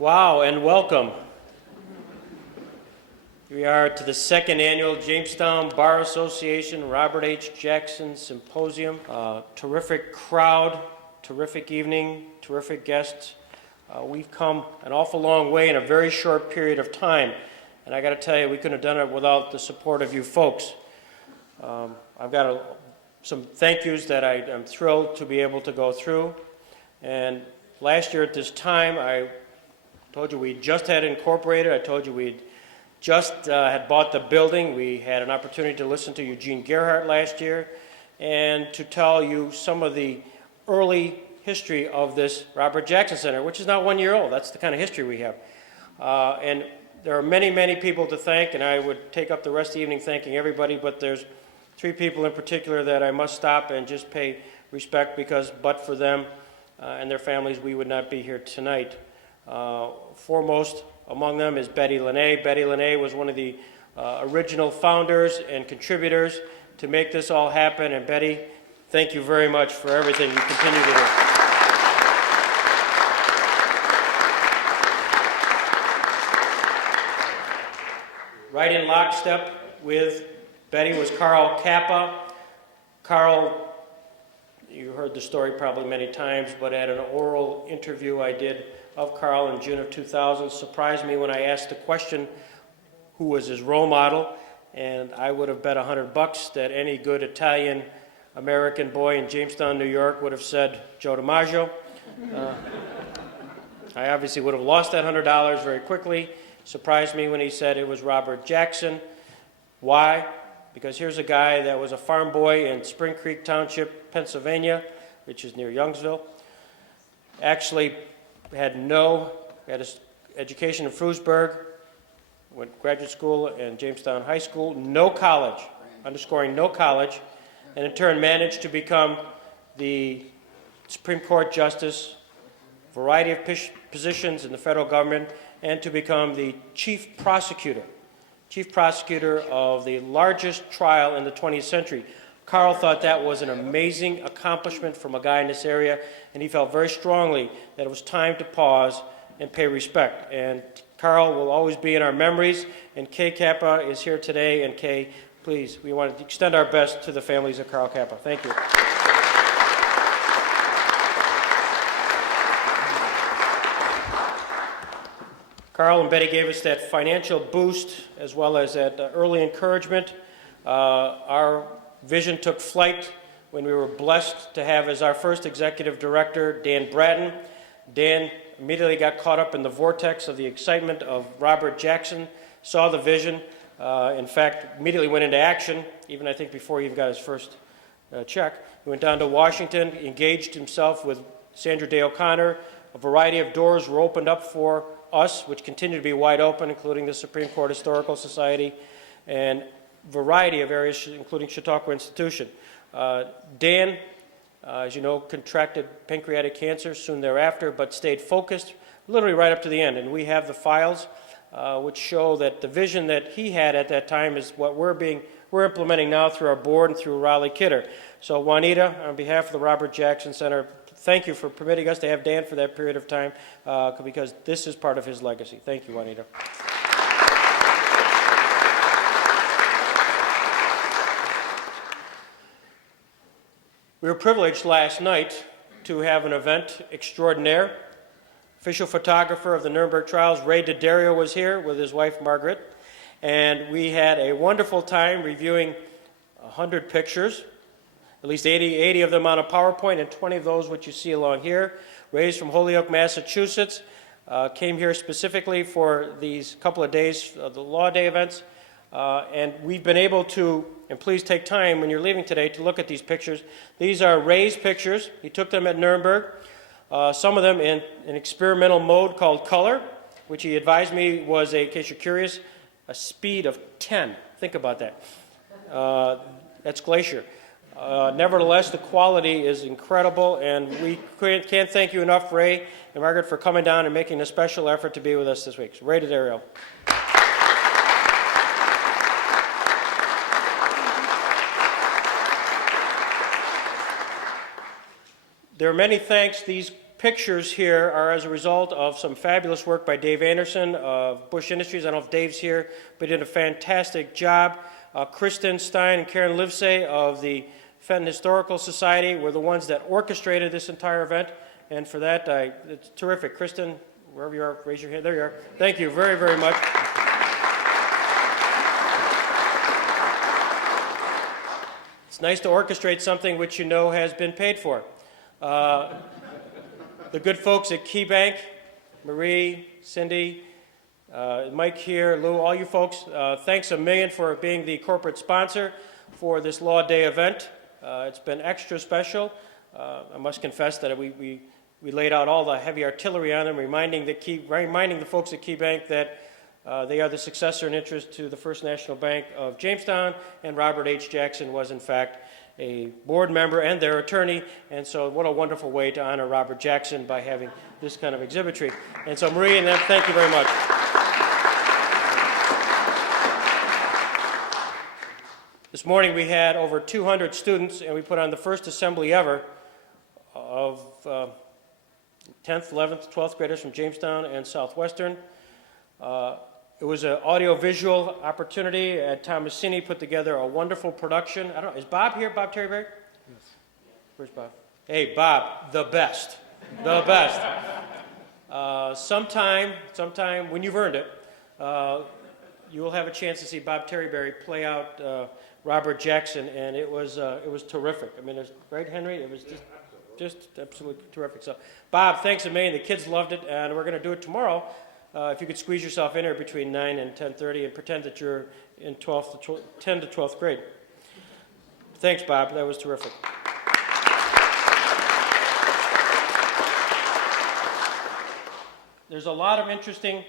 Wow, and welcome. We are to the second annual Jamestown Bar Association Robert H. Jackson Symposium. Terrific crowd, terrific evening, terrific guests. We've come an awful long way in a very short period of time, and I got to tell you, we couldn't have done it without the support of you folks. I've got some thank yous that I'm thrilled to be able to go through. And last year at this time, I told you we just had incorporated. I told you we just had bought the building. We had an opportunity to listen to Eugene Gerhardt last year and to tell you some of the early history of this Robert Jackson Center, which is now 1 year old. That's the kind of history we have. And there are many, many people to thank, and I would take up the rest of the evening thanking everybody, but there's three people in particular that I must stop and just pay respect because but for them and their families, we would not be here tonight. Foremost among them is Betty Linné. Betty Linné was one of the original founders and contributors to make this all happen. And Betty, thank you very much for everything you continue to do. Right in lockstep with Betty was Carl Kappa. Carl, you heard the story probably many times, but at an oral interview I did of Carl in June of 2000, surprised me when I asked the question who was his role model, and I would have bet $100 that any good Italian American boy in Jamestown, New York would have said Joe DiMaggio. I obviously would have lost that $100 very quickly. Surprised me when he said it was Robert Jackson. Why? Because here's a guy that was a farm boy in Spring Creek Township, Pennsylvania, which is near Youngsville. Actually had his education in Frewsburg, went to graduate school and Jamestown High School, no college, underscoring no college, and in turn managed to become the Supreme Court Justice, variety of positions in the federal government, and to become the chief prosecutor of the largest trial in the 20th century. Carl thought that was an amazing accomplishment from a guy in this area, and he felt very strongly that it was time to pause and pay respect. And Carl will always be in our memories, and Kay Kappa is here today. And Kay, please, we want to extend our best to the families of Carl Kappa. Thank you. Carl and Betty gave us that financial boost as well as that early encouragement. Our vision took flight when we were blessed to have as our first executive director Dan Bratton. Dan immediately got caught up in the vortex of the excitement of Robert Jackson, saw the vision, in fact, immediately went into action, even I think before he even got his first check. He went down to Washington, engaged himself with Sandra Day O'Connor. A variety of doors were opened up for us, which continue to be wide open, including the Supreme Court Historical Society and variety of areas, including Chautauqua Institution. Dan, as you know, contracted pancreatic cancer soon thereafter, but stayed focused literally right up to the end. And we have the files which show that the vision that he had at that time is what we're implementing now through our board and through Raleigh Kidder. So Juanita, on behalf of the Robert Jackson Center, thank you for permitting us to have Dan for that period of time because this is part of his legacy. Thank you, Juanita. We were privileged last night to have an event extraordinaire. Official photographer of the Nuremberg trials, Ray D'Addario, was here with his wife, Margaret, and we had a wonderful time reviewing 100 pictures, at least 80 of them on a PowerPoint, and 20 of those which you see along here. Ray's from Holyoke, Massachusetts, came here specifically for these couple of days of the Law Day events, and we've been able to, and please take time when you're leaving today to look at these pictures. These are Ray's pictures. He took them at Nuremberg, some of them in an experimental mode called color, which he advised me was, in case you're curious, a speed of 10. Think about that. That's Glacier. Nevertheless, the quality is incredible, and we can't thank you enough, Ray and Margaret, for coming down and making a special effort to be with us this week. So, Ray D'Addario. There are many thanks these pictures here are as a result of some fabulous work by Dave Anderson of Bush Industries. I don't know if Dave's here, but he did a fantastic job. Kristen Stein and Karen Livesey of the Fenton Historical Society were the ones that orchestrated this entire event, and for that, it's terrific. Kristen, wherever you are, raise your hand. There you are. Thank you very, very much. It's nice to orchestrate something which you know has been paid for. The good folks at KeyBank, Marie, Cindy, Mike here, Lou, all you folks, thanks a million for being the corporate sponsor for this Law Day event. It's been extra special. I must confess that we laid out all the heavy artillery on them, reminding the folks at KeyBank that they are the successor in interest to the First National Bank of Jamestown, and Robert H. Jackson was, in fact, a board member and their attorney, and so what a wonderful way to honor Robert Jackson by having this kind of exhibitry. And so, Marie and them, thank you very much. This morning we had over 200 students, and we put on the first assembly ever of 10th, 11th, 12th graders from Jamestown and Southwestern. It was an audio-visual opportunity. Thomasini put together a wonderful production. I don't know, is Bob here, Bob Terryberry? Yes. Where's Bob? Hey, Bob, the best. The best. Sometime, when you've earned it, you will have a chance to see Bob Terryberry play out Robert Jackson, and it was terrific. I mean, right, Henry? It was just absolutely terrific. So, Bob, thanks a million. The kids loved it, and we're going to do it tomorrow. If you could squeeze yourself in here between 9 and 10:30 and pretend that you're in 10 to 12th grade. Thanks, Bob. That was terrific. There's a lot of interesting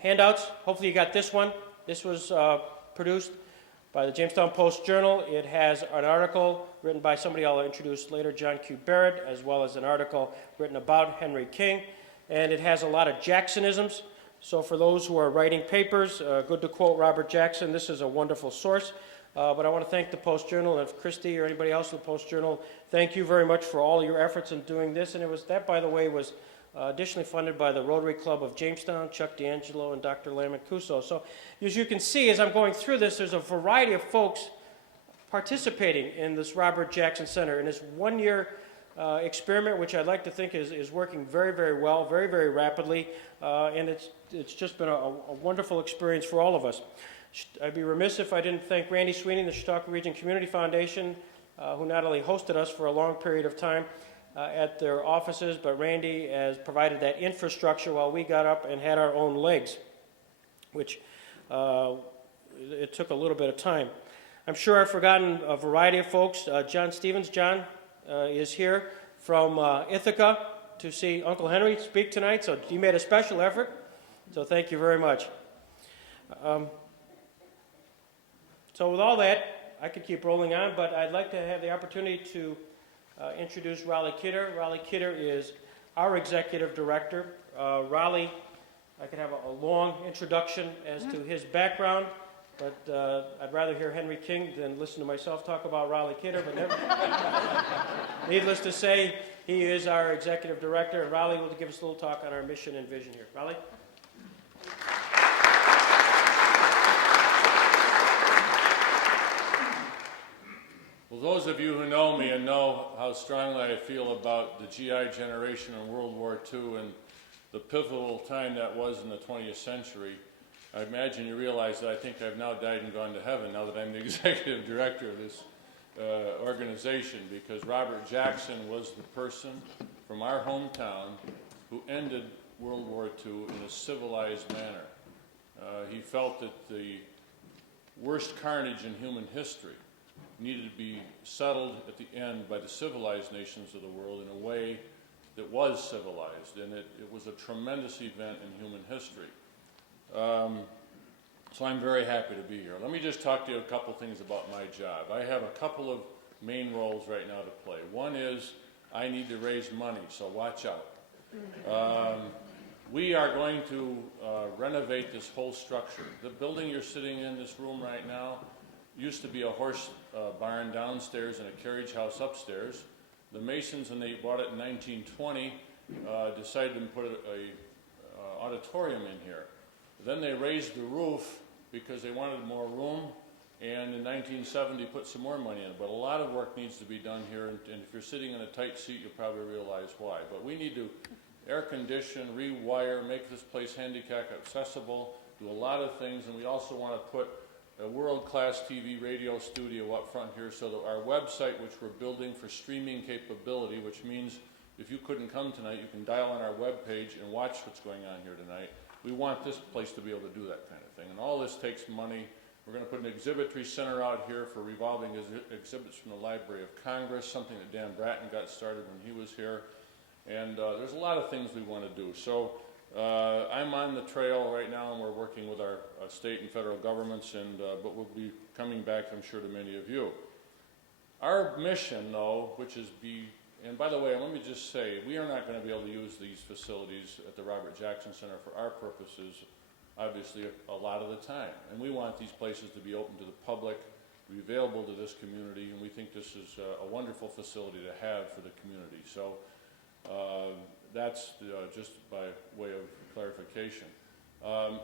handouts. Hopefully you got this one. This was produced by the Jamestown Post-Journal. It has an article written by somebody I'll introduce later, John Q. Barrett, as well as an article written about Henry King. And it has a lot of Jacksonisms. So for those who are writing papers, good to quote Robert Jackson. This is a wonderful source. But I want to thank the Post-Journal, and if Christy or anybody else in the Post-Journal, thank you very much for all your efforts in doing this. And that, by the way, was additionally funded by the Rotary Club of Jamestown, Chuck D'Angelo, and Dr. Lamont Cuso. So as you can see, as I'm going through this, there's a variety of folks participating in this Robert Jackson Center in this one-year experiment, which I'd like to think is working very, very well, very, very rapidly, and it's just been a wonderful experience for all of us. I'd be remiss if I didn't thank Randy Sweeney, the Chautauqua Region Community Foundation, who not only hosted us for a long period of time at their offices, but Randy has provided that infrastructure while we got up and had our own legs, which it took a little bit of time. I'm sure I've forgotten a variety of folks. John Stevens, John is here from Ithaca to see Uncle Henry speak tonight, so he made a special effort, so thank you very much. So with all that, I could keep rolling on, but I'd like to have the opportunity to introduce Raleigh Kidder. Raleigh Kidder is our executive director. Raleigh, I could have a long introduction as to his background, but I'd rather hear Henry King than listen to myself talk about Raleigh Kidder, but needless to say, he is our executive director, and Raleigh will give us a little talk on our mission and vision here. Raleigh? Well, those of you who know me and know how strongly I feel about the GI generation in World War II and the pivotal time that was in the 20th century, I imagine you realize that I think I've now died and gone to heaven now that I'm the executive director of this organization, because Robert Jackson was the person from our hometown who ended World War II in a civilized manner. He felt that the worst carnage in human history needed to be settled at the end by the civilized nations of the world in a way that was civilized, and it was a tremendous event in human history. So I'm very happy to be here. Let me just talk to you a couple things about my job. I have a couple of main roles right now to play. One is I need to raise money, so watch out. We are going to renovate this whole structure. The building you're sitting in, this room right now, used to be a horse barn downstairs and a carriage house upstairs. The Masons, when they bought it in 1920, decided to put a auditorium in here. Then they raised the roof because they wanted more room, and in 1970 put some more money in. But a lot of work needs to be done here, and if you're sitting in a tight seat, you'll probably realize why. But we need to air condition, rewire, make this place handicap accessible, do a lot of things, and we also want to put a world-class TV radio studio up front here so that our website, which we're building for streaming capability, which means if you couldn't come tonight, you can dial on our webpage and watch what's going on here tonight. We want this place to be able to do that kind of thing, and all this takes money. We're going to put an exhibitory center out here for revolving exhibits from the Library of Congress, something that Dan Bratton got started when he was here. And there's a lot of things we want to do. So I'm on the trail right now, and we're working with our state and federal governments, but we'll be coming back, I'm sure, to many of you. Our mission, though, which is and by the way, let me just say, we are not going to be able to use these facilities at the Robert Jackson Center for our purposes, obviously, a lot of the time. And we want these places to be open to the public, to be available to this community, and we think this is a wonderful facility to have for the community. So that's just by way of clarification.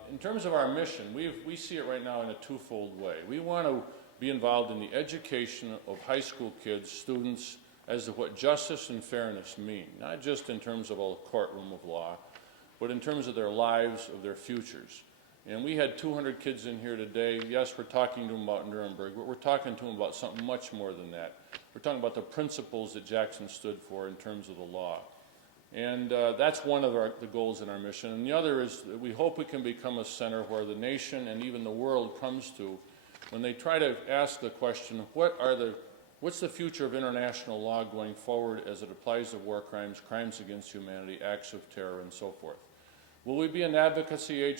In terms of our mission, we see it right now in a twofold way. We want to be involved in the education of high school kids, students, as to what justice and fairness mean, not just in terms of a courtroom of law, but in terms of their lives, of their futures. And we had 200 kids in here today. Yes, we're talking to them about Nuremberg, but we're talking to them about something much more than that. We're talking about the principles that Jackson stood for in terms of the law. And that's one of the goals in our mission. And the other is that we hope we can become a center where the nation and even the world comes to when they try to ask the question, what's the future of international law going forward as it applies to war crimes, crimes against humanity, acts of terror, and so forth? Will we be an advocacy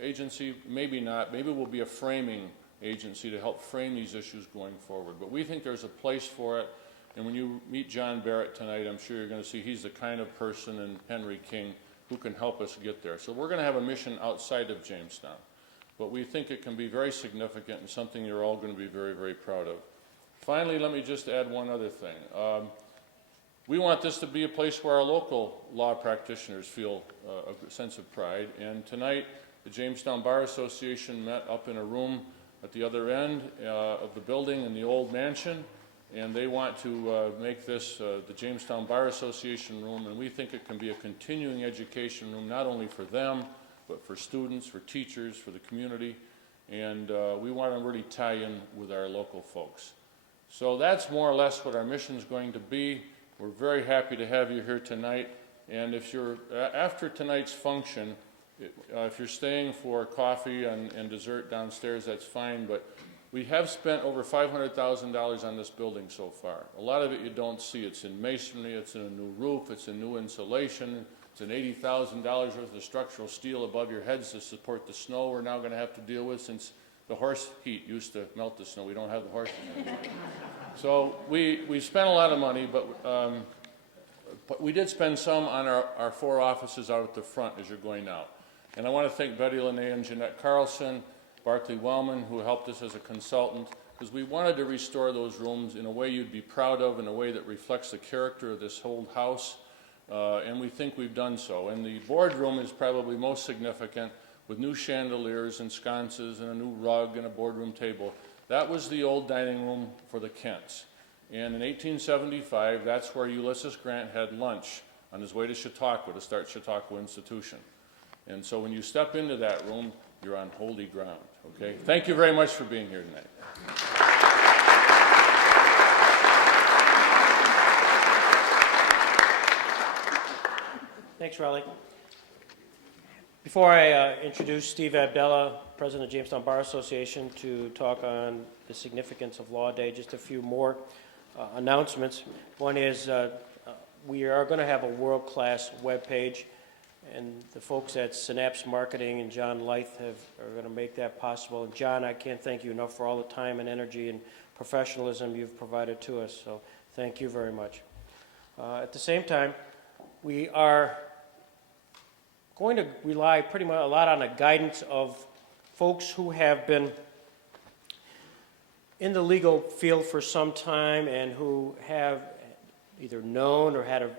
agency? Maybe not. Maybe we'll be a framing agency to help frame these issues going forward. But we think there's a place for it. And when you meet John Barrett tonight, I'm sure you're going to see he's the kind of person, and Henry King, who can help us get there. So we're going to have a mission outside of Jamestown. But we think it can be very significant and something you're all going to be very, very proud of. Finally, let me just add one other thing. We want this to be a place where our local law practitioners feel a sense of pride. And tonight, the Jamestown Bar Association met up in a room at the other end of the building in the old mansion. And they want to make this the Jamestown Bar Association room. And we think it can be a continuing education room, not only for them, but for students, for teachers, for the community. And we want to really tie in with our local folks. So that's more or less what our mission is going to be. We're very happy to have you here tonight. And if you're, after tonight's function, if you're staying for coffee and dessert downstairs, that's fine. But we have spent over $500,000 on this building so far. A lot of it you don't see. It's in masonry, it's in a new roof, it's in new insulation, it's in $80,000 worth of structural steel above your heads to support the snow we're now going to have to deal with, since the horse heat used to melt the snow. We don't have the horses anymore. So we spent a lot of money, but we did spend some on our 4 offices out at the front as you're going out. And I want to thank Betty Linnaeus and Jeanette Carlson, Barclay Wellman, who helped us as a consultant, because we wanted to restore those rooms in a way you'd be proud of, in a way that reflects the character of this whole house, and we think we've done so. And the boardroom is probably most significant, with new chandeliers and sconces and a new rug and a boardroom table. That was the old dining room for the Kents. And in 1875, that's where Ulysses Grant had lunch on his way to Chautauqua to start Chautauqua Institution. And so when you step into that room, you're on holy ground, okay? Thank you very much for being here tonight. Thanks, Raleigh. Before I introduce Steve Abdella, President of Jamestown Bar Association, to talk on the significance of Law Day, just a few more announcements. One is we are going to have a world-class webpage, and the folks at Synapse Marketing and John Leith are going to make that possible. And John, I can't thank you enough for all the time and energy and professionalism you've provided to us, so thank you very much. At the same time, we are going to rely pretty much a lot on the guidance of folks who have been in the legal field for some time and who have either known or had a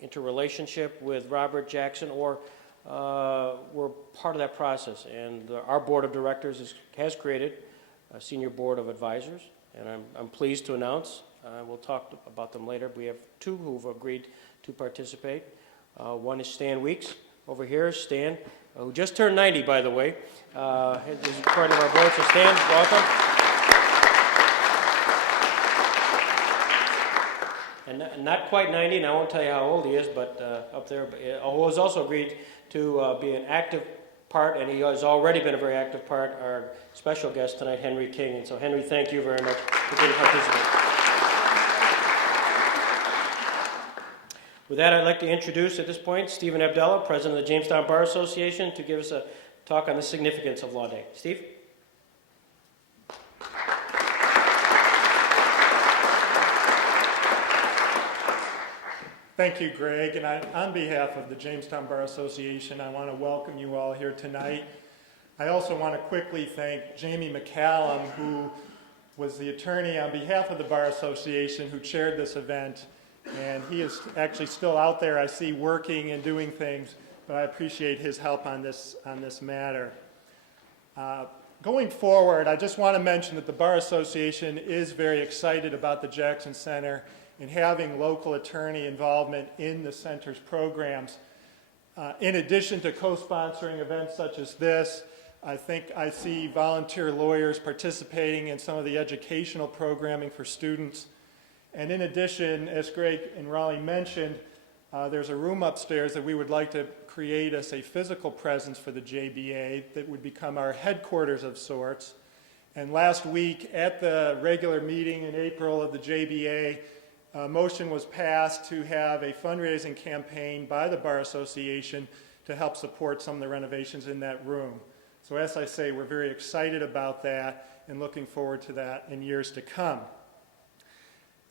interrelationship with Robert Jackson or were part of that process. And our board of directors has created a senior board of advisors, and I'm pleased to announce, we'll talk about them later, we have two who've agreed to participate. One is Stan Weeks over here. Stan, who just turned 90, by the way, is part of our board. So Stan, welcome. And not quite 90, and I won't tell you how old he is, but up there, but who has also agreed to be an active part, and he has already been a very active part, our special guest tonight, Henry King. And so, Henry, thank you very much for being a participant. With that, I'd like to introduce at this point Stephen Abdallah, President of the Jamestown Bar Association, to give us a talk on the significance of Law Day. Steve? Thank you, Greg. And on behalf of the Jamestown Bar Association, I want to welcome you all here tonight. I also want to quickly thank Jamie McCallum, who was the attorney on behalf of the Bar Association who chaired this event. And he is actually still out there, I see, working and doing things, but I appreciate his help on this matter. Going forward, I just want to mention that the Bar Association is very excited about the Jackson Center and having local attorney involvement in the center's programs. In addition to co-sponsoring events such as this, I think I see volunteer lawyers participating in some of the educational programming for students. And in addition, as Greg and Raleigh mentioned, there's a room upstairs that we would like to create as a physical presence for the JBA that would become our headquarters of sorts. And last week at the regular meeting in April of the JBA, a motion was passed to have a fundraising campaign by the Bar Association to help support some of the renovations in that room. So as I say, we're very excited about that and looking forward to that in years to come.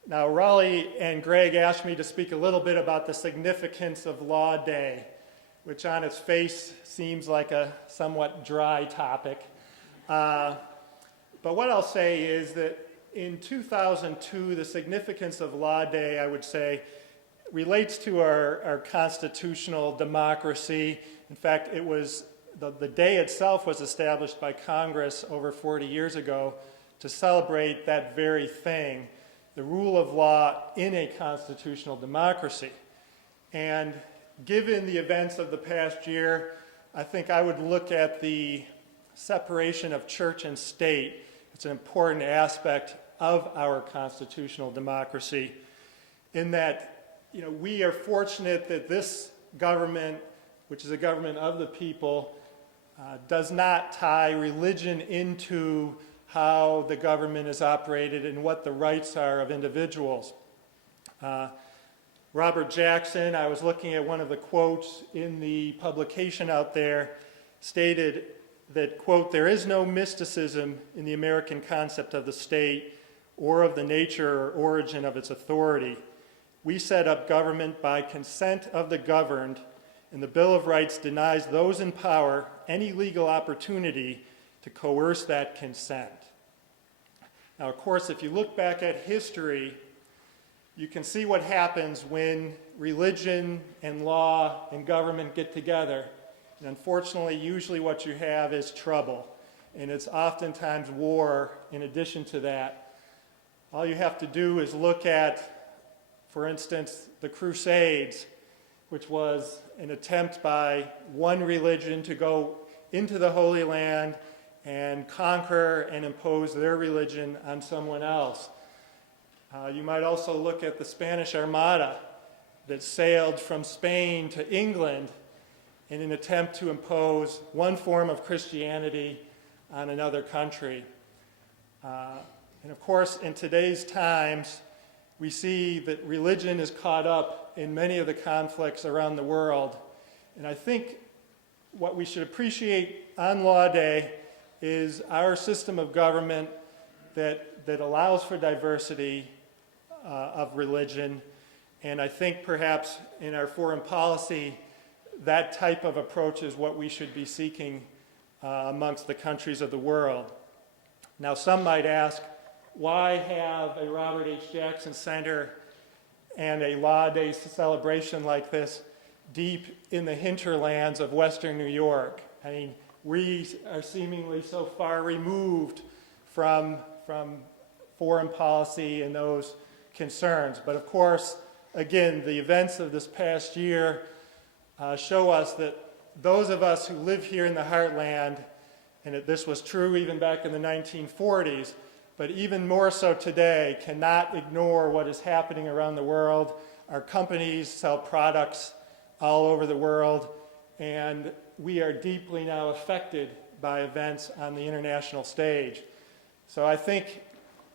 Now, Raleigh and Greg asked me to speak a little bit about the significance of Law Day, which on its face seems like a somewhat dry topic. But what I'll say is that in 2002, the significance of Law Day, I would say, relates to our constitutional democracy. In fact, it was the day itself was established by Congress over 40 years ago to celebrate that very thing, the rule of law in a constitutional democracy. And given the events of the past year, I think I would look at the separation of church and state. It's an important aspect of our constitutional democracy in that, we are fortunate that this government, which is a government of the people, does not tie religion into how the government is operated and what the rights are of individuals. Robert Jackson, I was looking at one of the quotes in the publication out there, stated that, quote, "There is no mysticism in the American concept of the state or of the nature or origin of its authority. We set up government by consent of the governed, and the Bill of Rights denies those in power any legal opportunity to coerce that consent." Now, of course, if you look back at history, you can see what happens when religion and law and government get together. And unfortunately, usually what you have is trouble. And it's oftentimes war in addition to that. All you have to do is look at, for instance, the Crusades, which was an attempt by one religion to go into the Holy Land and conquer and impose their religion on someone else. You might also look at the Spanish Armada that sailed from Spain to England in an attempt to impose one form of Christianity on another country. And of course, in today's times, we see that religion is caught up in many of the conflicts around the world. And I think what we should appreciate on Law Day is our system of government that allows for diversity of religion. And I think perhaps in our foreign policy, that type of approach is what we should be seeking amongst the countries of the world. Now, some might ask, why have a Robert H. Jackson Center and a Law Day celebration like this deep in the hinterlands of Western New York. I mean, we are seemingly so far removed from foreign policy and those concerns. But of course, again, the events of this past year show us that those of us who live here in the heartland, and that this was true even back in the 1940s, but even more so today, cannot ignore what is happening around the world. Our companies sell products all over the world, and we are deeply now affected by events on the international stage. So I think,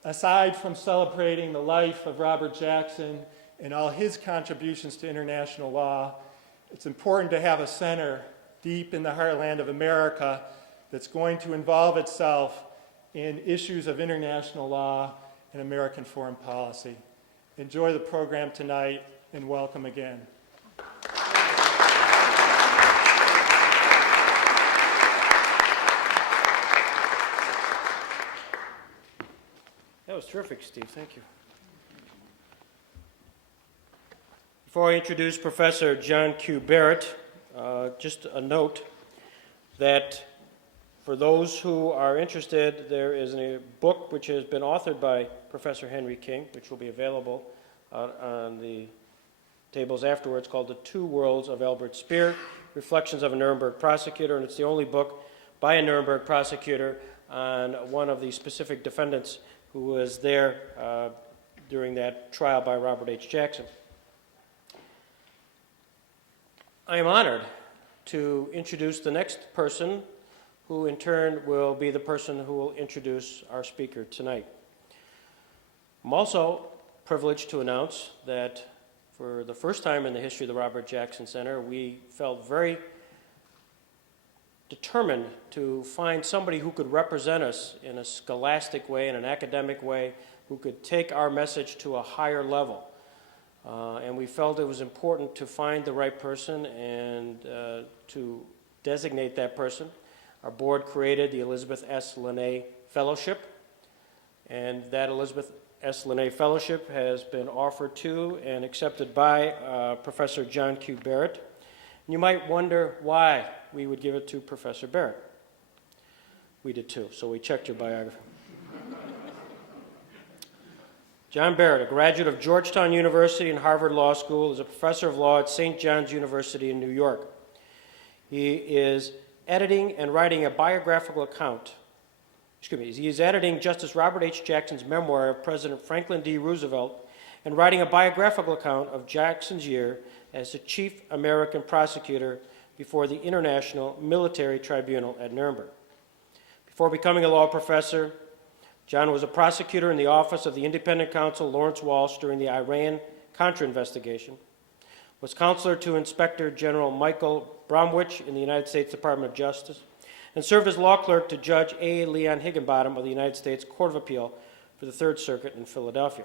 aside from celebrating the life of Robert Jackson and all his contributions to international law, it's important to have a center deep in the heartland of America that's going to involve itself in issues of international law and American foreign policy. Enjoy the program tonight, and welcome again. That was terrific, Steve. Thank you. Before I introduce Professor John Q. Barrett, just a note that for those who are interested, there is a book which has been authored by Professor Henry King, which will be available on the tables afterwards, called The Two Worlds of Albert Speer, Reflections of a Nuremberg Prosecutor, and it's the only book by a Nuremberg prosecutor on one of the specific defendants who was there during that trial by Robert H. Jackson. I am honored to introduce the next person, who in turn will be the person who will introduce our speaker tonight. I'm also privileged to announce that for the first time in the history of the Robert Jackson Center, we felt very determined to find somebody who could represent us in a scholastic way, in an academic way, who could take our message to a higher level. And we felt it was important to find the right person and to designate that person. Our board created the Elizabeth S. Lene Fellowship, and that Elizabeth S. Lene Fellowship has been offered to and accepted by Professor John Q. Barrett. And you might wonder why we would give it to Professor Barrett. We did too, so we checked your biography. John Barrett, a graduate of Georgetown University and Harvard Law School, is a professor of law at St. John's University in New York. He is editing and writing a biographical account. He is editing Justice Robert H. Jackson's memoir of President Franklin D. Roosevelt and writing a biographical account of Jackson's year as the chief American prosecutor before the International Military Tribunal at Nuremberg. Before becoming a law professor, John was a prosecutor in the office of the independent counsel Lawrence Walsh during the Iran-Contra investigation, was counselor to Inspector General Michael Bromwich in the United States Department of Justice, and served as law clerk to Judge A. Leon Higginbottom of the United States Court of Appeal for the Third Circuit in Philadelphia.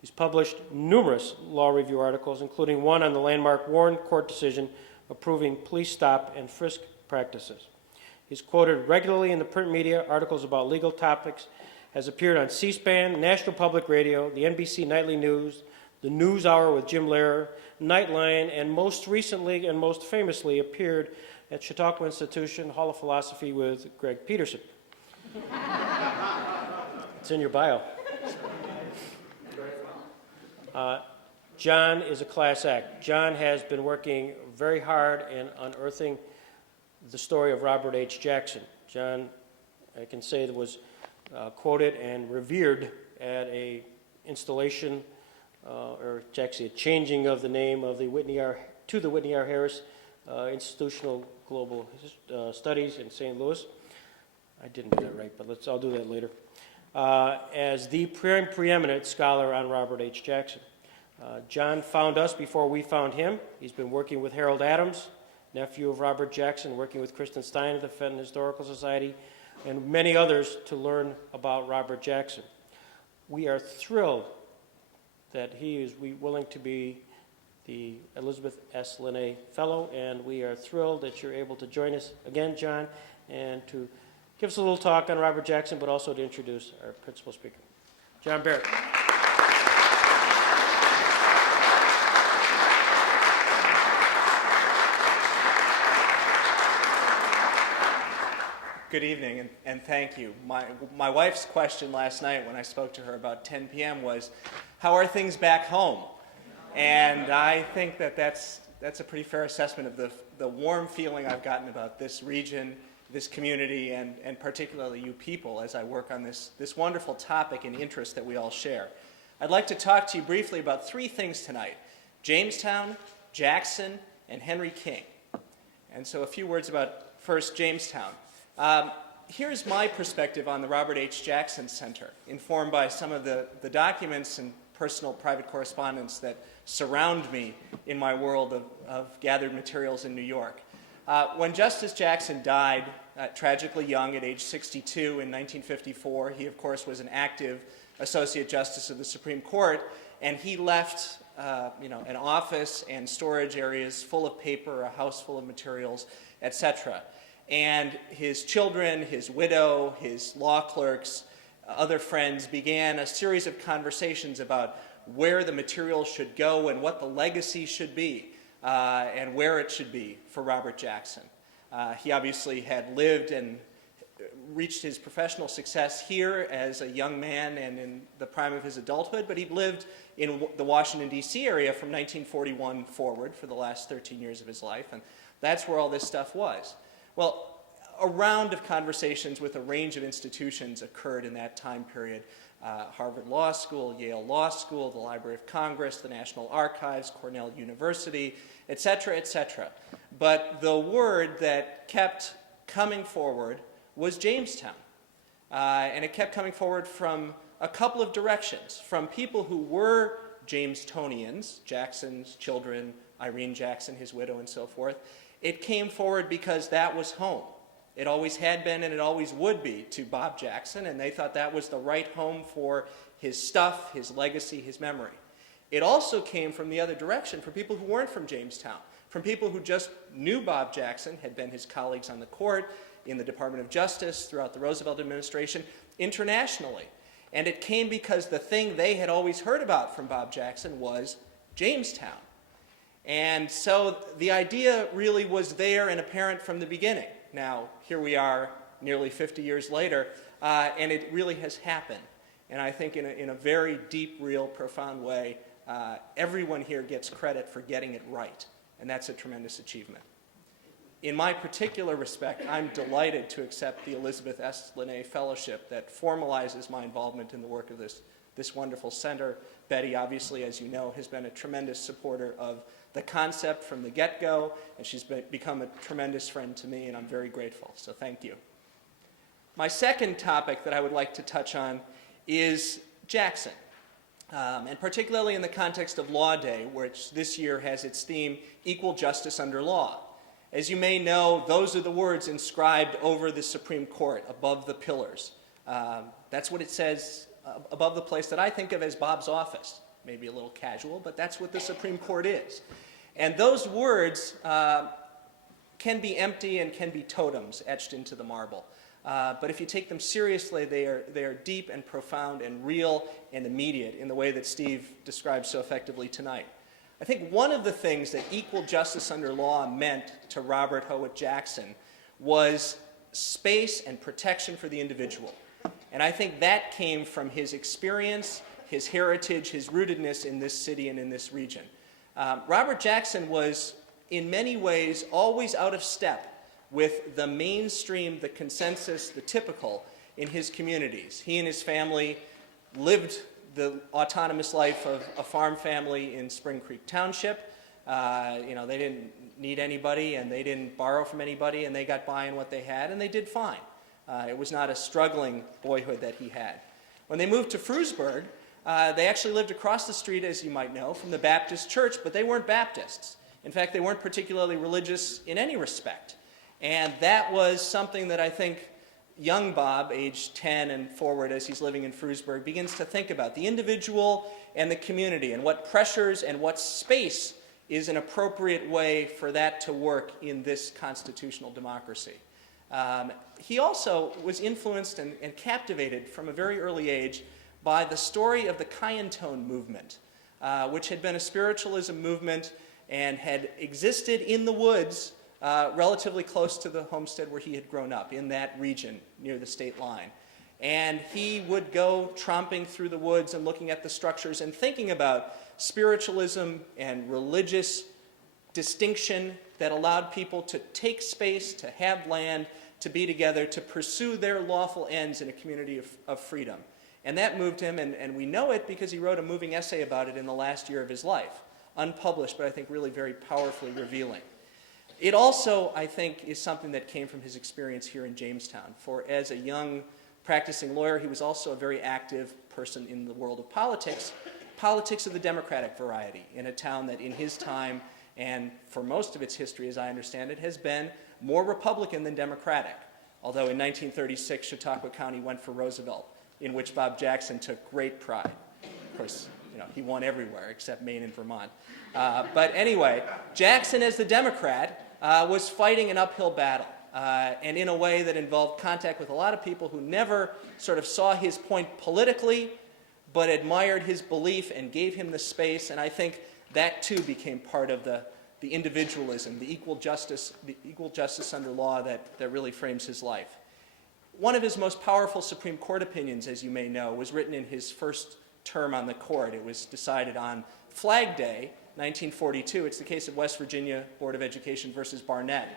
He's published numerous law review articles, including one on the landmark Warren Court decision approving police stop and frisk practices. He's quoted regularly in the print media, articles about legal topics, has appeared on C-SPAN, National Public Radio, the NBC Nightly News, the News Hour with Jim Lehrer, Nightline, and most recently and most famously appeared at Chautauqua Institution Hall of Philosophy with Greg Peterson. It's in your bio. John is a class act. John has been working very hard in unearthing the story of Robert H. Jackson. John, I can say, that was quoted and revered at a installation, or it's actually a changing of the name of the Whitney R. to the Whitney R. Harris Institutional Global Studies in St. Louis. I didn't do that right, but I'll do that later. As the preeminent scholar on Robert H. Jackson. John found us before we found him. He's been working with Harold Adams, nephew of Robert Jackson, working with Kristen Stein at the Fenton Historical Society, and many others to learn about Robert Jackson. We are thrilled that he is willing to be the Elizabeth S. Lene Fellow, and we are thrilled that you're able to join us again, John, and to give us a little talk on Robert Jackson, but also to introduce our principal speaker. John Barrett. Good evening, and thank you. My wife's question last night when I spoke to her about 10 p.m. was, how are things back home? And I think that's a pretty fair assessment of the warm feeling I've gotten about this region, this community, and particularly you people as I work on this wonderful topic and interest that we all share. I'd like to talk to you briefly about three things tonight: Jamestown, Jackson, and Henry King. And so a few words about, first, Jamestown. Here's my perspective on the Robert H. Jackson Center, informed by some of the documents and personal private correspondence that surround me in my world of gathered materials in New York. When Justice Jackson died tragically young at age 62 in 1954, he, of course, was an active Associate Justice of the Supreme Court, and he left an office and storage areas full of paper, a house full of materials, etc. And his children, his widow, his law clerks, other friends began a series of conversations about where the materials should go and what the legacy should be and where it should be for Robert Jackson. He obviously had lived and reached his professional success here as a young man and in the prime of his adulthood, but he'd lived in the Washington, D.C. area from 1941 forward for the last 13 years of his life, and that's where all this stuff was. Well, a round of conversations with a range of institutions occurred in that time period. Harvard Law School, Yale Law School, the Library of Congress, the National Archives, Cornell University, etc., etc. But the word that kept coming forward was Jamestown. And it kept coming forward from a couple of directions, from people who were Jamestonians, Jackson's children, Irene Jackson, his widow, and so forth. It came forward because that was home. It always had been and it always would be to Bob Jackson, and they thought that was the right home for his stuff, his legacy, his memory. It also came from the other direction, from people who weren't from Jamestown, from people who just knew Bob Jackson, had been his colleagues on the court, in the Department of Justice, throughout the Roosevelt administration, internationally. And it came because the thing they had always heard about from Bob Jackson was Jamestown. And so the idea really was there and apparent from the beginning. Now, here we are nearly 50 years later, and it really has happened. And I think in a very deep, real, profound way, everyone here gets credit for getting it right. And that's a tremendous achievement. In my particular respect, I'm delighted to accept the Elizabeth S. Lene Fellowship that formalizes my involvement in the work of this wonderful center. Betty, obviously, as you know, has been a tremendous supporter of the concept from the get-go, and she's become a tremendous friend to me, and I'm very grateful, so thank you. My second topic that I would like to touch on is Jackson, and particularly in the context of Law Day, which this year has its theme, Equal Justice Under Law. As you may know, those are the words inscribed over the Supreme Court, above the pillars. That's what it says above the place that I think of as Bob's office. Maybe a little casual, but that's what the Supreme Court is. And those words can be empty and can be totems etched into the marble. But if you take them seriously, they are deep and profound and real and immediate in the way that Steve described so effectively tonight. I think one of the things that equal justice under law meant to Robert Howitt Jackson was space and protection for the individual. And I think that came from his experience, his heritage, his rootedness in this city and in this region. Robert Jackson was, in many ways, always out of step with the mainstream, the consensus, the typical in his communities. He and his family lived the autonomous life of a farm family in Spring Creek Township. They didn't need anybody, and they didn't borrow from anybody, and they got by on what they had, and they did fine. It was not a struggling boyhood that he had. When they moved to Frewsburg, they actually lived across the street, as you might know, from the Baptist church, but they weren't Baptists. In fact, they weren't particularly religious in any respect. And that was something that I think young Bob, age 10 and forward as he's living in Frewsburg, begins to think about the individual and the community and what pressures and what space is an appropriate way for that to work in this constitutional democracy. He also was influenced and captivated from a very early age by the story of the Kayentone movement, which had been a spiritualism movement and had existed in the woods relatively close to the homestead where he had grown up, in that region near the state line. And he would go tromping through the woods and looking at the structures and thinking about spiritualism and religious distinction that allowed people to take space, to have land, to be together, to pursue their lawful ends in a community of freedom. And that moved him, and we know it because he wrote a moving essay about it in the last year of his life. Unpublished, but I think really very powerfully revealing. It also, I think, is something that came from his experience here in Jamestown. For as a young practicing lawyer, he was also a very active person in the world of politics of the Democratic variety, in a town that in his time, and for most of its history, as I understand it, has been more Republican than Democratic. Although in 1936, Chautauqua County went for Roosevelt, in which Bob Jackson took great pride. Of course, he won everywhere except Maine and Vermont. But anyway, Jackson, as the Democrat, was fighting an uphill battle, and in a way that involved contact with a lot of people who never sort of saw his point politically, but admired his belief and gave him the space. And I think that too became part of the individualism, the equal justice under law that really frames his life. One of his most powerful Supreme Court opinions, as you may know, was written in his first term on the court. It was decided on Flag Day, 1942. It's the case of West Virginia Board of Education versus Barnett.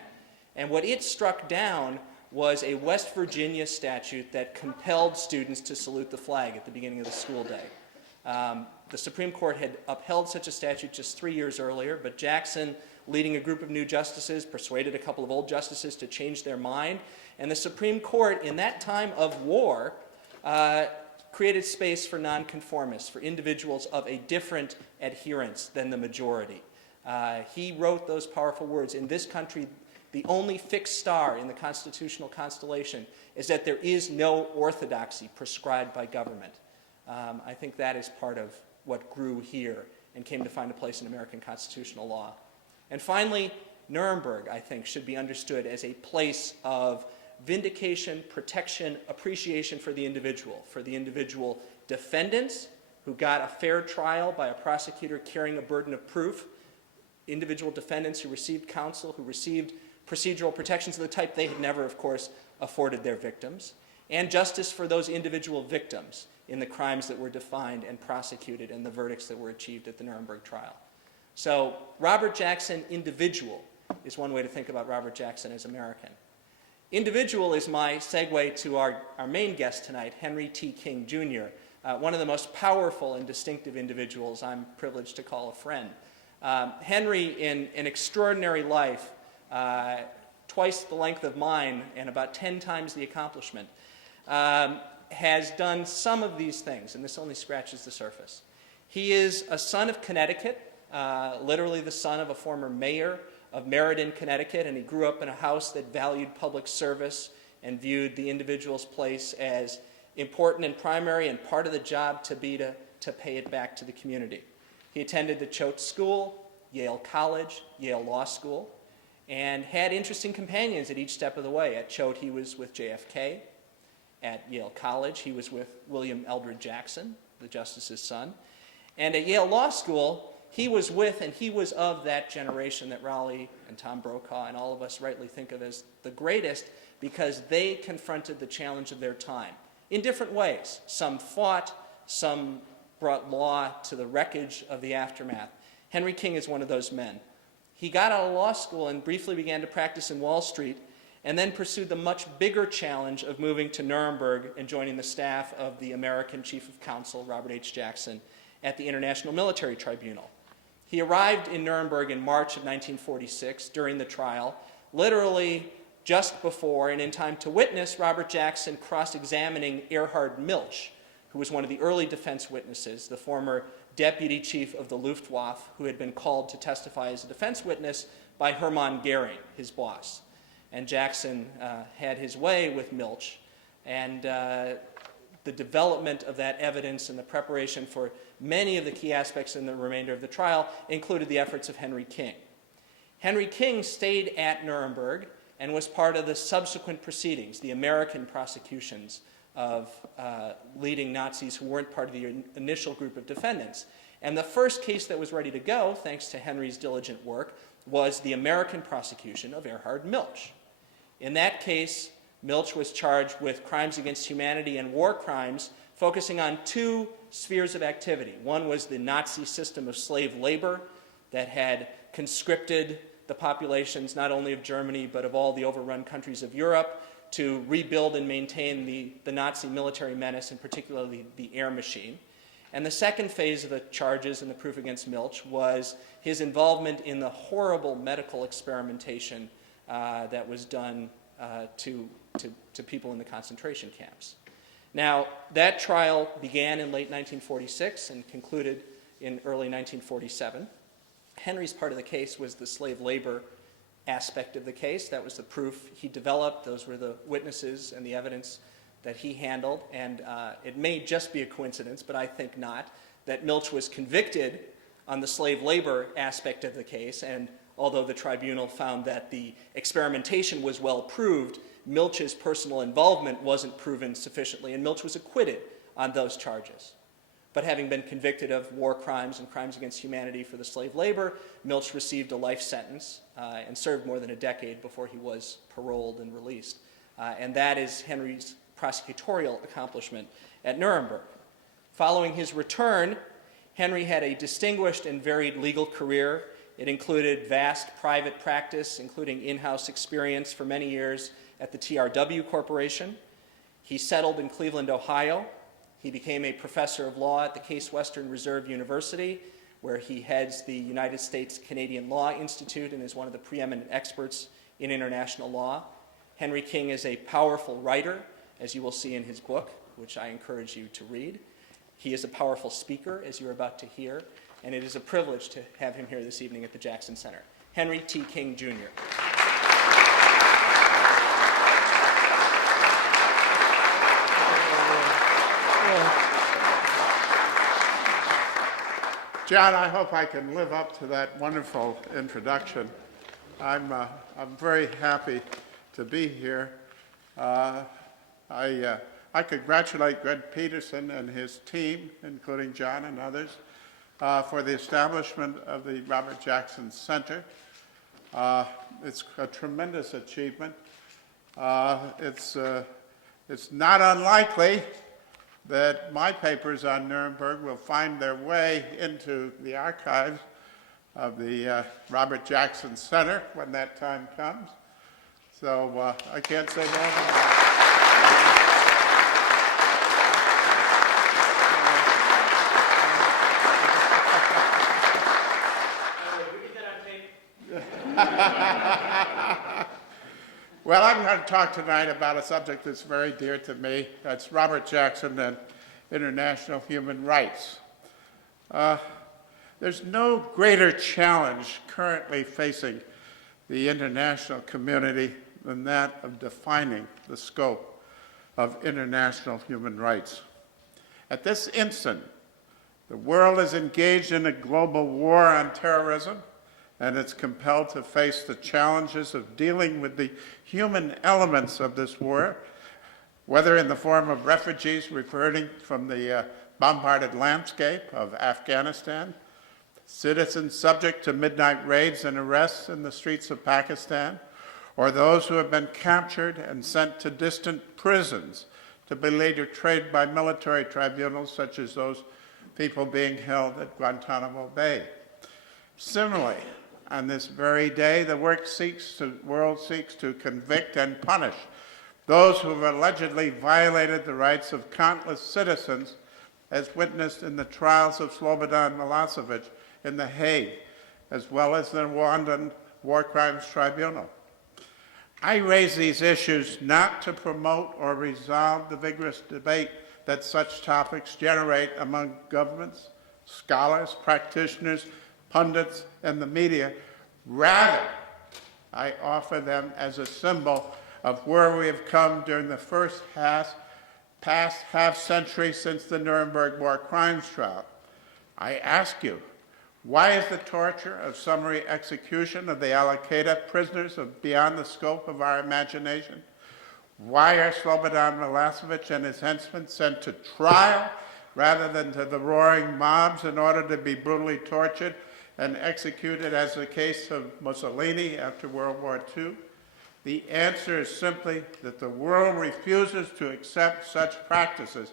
And what it struck down was a West Virginia statute that compelled students to salute the flag at the beginning of the school day. The Supreme Court had upheld such a statute just 3 years earlier, but Jackson, leading a group of new justices, persuaded a couple of old justices to change their mind. And the Supreme Court, in that time of war, created space for nonconformists, for individuals of a different adherence than the majority. He wrote those powerful words, "In this country, the only fixed star in the constitutional constellation is that there is no orthodoxy prescribed by government." I think that is part of what grew here and came to find a place in American constitutional law. And finally, Nuremberg, I think, should be understood as a place of vindication, protection, appreciation for the individual defendants who got a fair trial by a prosecutor carrying a burden of proof, individual defendants who received counsel, who received procedural protections of the type they had never, of course, afforded their victims, and justice for those individual victims in the crimes that were defined and prosecuted and the verdicts that were achieved at the Nuremberg trial. So Robert Jackson, individual, is one way to think about Robert Jackson as American. Individual is my segue to our main guest tonight, Henry T. King, Jr., one of the most powerful and distinctive individuals I'm privileged to call a friend. Henry, in an extraordinary life, twice the length of mine and about 10 times the accomplishment, has done some of these things, and this only scratches the surface. He is a son of Connecticut, literally the son of a former mayor of Meriden, Connecticut, and he grew up in a house that valued public service and viewed the individual's place as important and primary, and part of the job to be to pay it back to the community. He attended the Choate School, Yale College, Yale Law School, and had interesting companions at each step of the way. At Choate, he was with JFK. At Yale College, he was with William Eldred Jackson, the justice's son. And at Yale Law School, he was with and he was of that generation that Raleigh and Tom Brokaw and all of us rightly think of as the greatest, because they confronted the challenge of their time in different ways. Some fought, some brought law to the wreckage of the aftermath. Henry King is one of those men. He got out of law school and briefly began to practice in Wall Street, and then pursued the much bigger challenge of moving to Nuremberg and joining the staff of the American Chief of Counsel, Robert H. Jackson, at the International Military Tribunal. He arrived in Nuremberg in March of 1946 during the trial, literally just before and in time to witness Robert Jackson cross-examining Erhard Milch, who was one of the early defense witnesses, the former deputy chief of the Luftwaffe, who had been called to testify as a defense witness by Hermann Goering, his boss. And Jackson had his way with Milch, and the development of that evidence and the preparation for many of the key aspects in the remainder of the trial included the efforts of Henry King. Henry King stayed at Nuremberg and was part of the subsequent proceedings, the American prosecutions of leading Nazis who weren't part of the initial group of defendants. And the first case that was ready to go, thanks to Henry's diligent work, was the American prosecution of Erhard Milch. In that case, Milch was charged with crimes against humanity and war crimes, focusing on two spheres of activity. One was the Nazi system of slave labor that had conscripted the populations not only of Germany but of all the overrun countries of Europe to rebuild and maintain the Nazi military menace, and particularly the air machine. And the second phase of the charges and the proof against Milch was his involvement in the horrible medical experimentation that was done to people in the concentration camps. Now, that trial began in late 1946 and concluded in early 1947. Henry's part of the case was the slave labor aspect of the case. That was the proof he developed. Those were the witnesses and the evidence that he handled. And it may just be a coincidence, but I think not, that Milch was convicted on the slave labor aspect of the case. And although the tribunal found that the experimentation was well proved, Milch's personal involvement wasn't proven sufficiently, and Milch was acquitted on those charges. But having been convicted of war crimes and crimes against humanity for the slave labor, Milch received a life sentence and served more than a decade before he was paroled and released. And that is Henry's prosecutorial accomplishment at Nuremberg. Following his return, Henry had a distinguished and varied legal career. It included vast private practice, including in-house experience for many years at the TRW Corporation. He settled in Cleveland, Ohio. He became a professor of law at the Case Western Reserve University, where he heads the United States Canadian Law Institute and is one of the preeminent experts in international law. Henry King is a powerful writer, as you will see in his book, which I encourage you to read. He is a powerful speaker, as you're about to hear, and it is a privilege to have him here this evening at the Jackson Center. Henry T. King, Jr. John, I hope I can live up to that wonderful introduction. I'm very happy to be here. I congratulate Greg Peterson and his team, including John and others, for the establishment of the Robert Jackson Center. It's a tremendous achievement. It's not unlikely that my papers on Nuremberg will find their way into the archives of the Robert Jackson Center when that time comes. So I can't say that. Well, I'm going to talk tonight about a subject that's very dear to me. That's Robert Jackson and international human rights. There's no greater challenge currently facing the international community than that of defining the scope of international human rights. At this instant, the world is engaged in a global war on terrorism, and it's compelled to face the challenges of dealing with the human elements of this war, whether in the form of refugees returning from the bombarded landscape of Afghanistan, citizens subject to midnight raids and arrests in the streets of Pakistan, or those who have been captured and sent to distant prisons to be later tried by military tribunals, such as those people being held at Guantanamo Bay. Similarly, on this very day, the world seeks to convict and punish those who have allegedly violated the rights of countless citizens, as witnessed in the trials of Slobodan Milosevic in The Hague, as well as the Rwandan War Crimes Tribunal. I raise these issues not to promote or resolve the vigorous debate that such topics generate among governments, scholars, practitioners, pundits, and the media. Rather, I offer them as a symbol of where we have come during the past half century since the Nuremberg War Crimes trial. I ask you, why is the torture of summary execution of the Al-Qaeda prisoners beyond the scope of our imagination? Why are Slobodan Milosevic and his henchmen sent to trial rather than to the roaring mobs in order to be brutally tortured and executed as the case of Mussolini after World War II? The answer is simply that the world refuses to accept such practices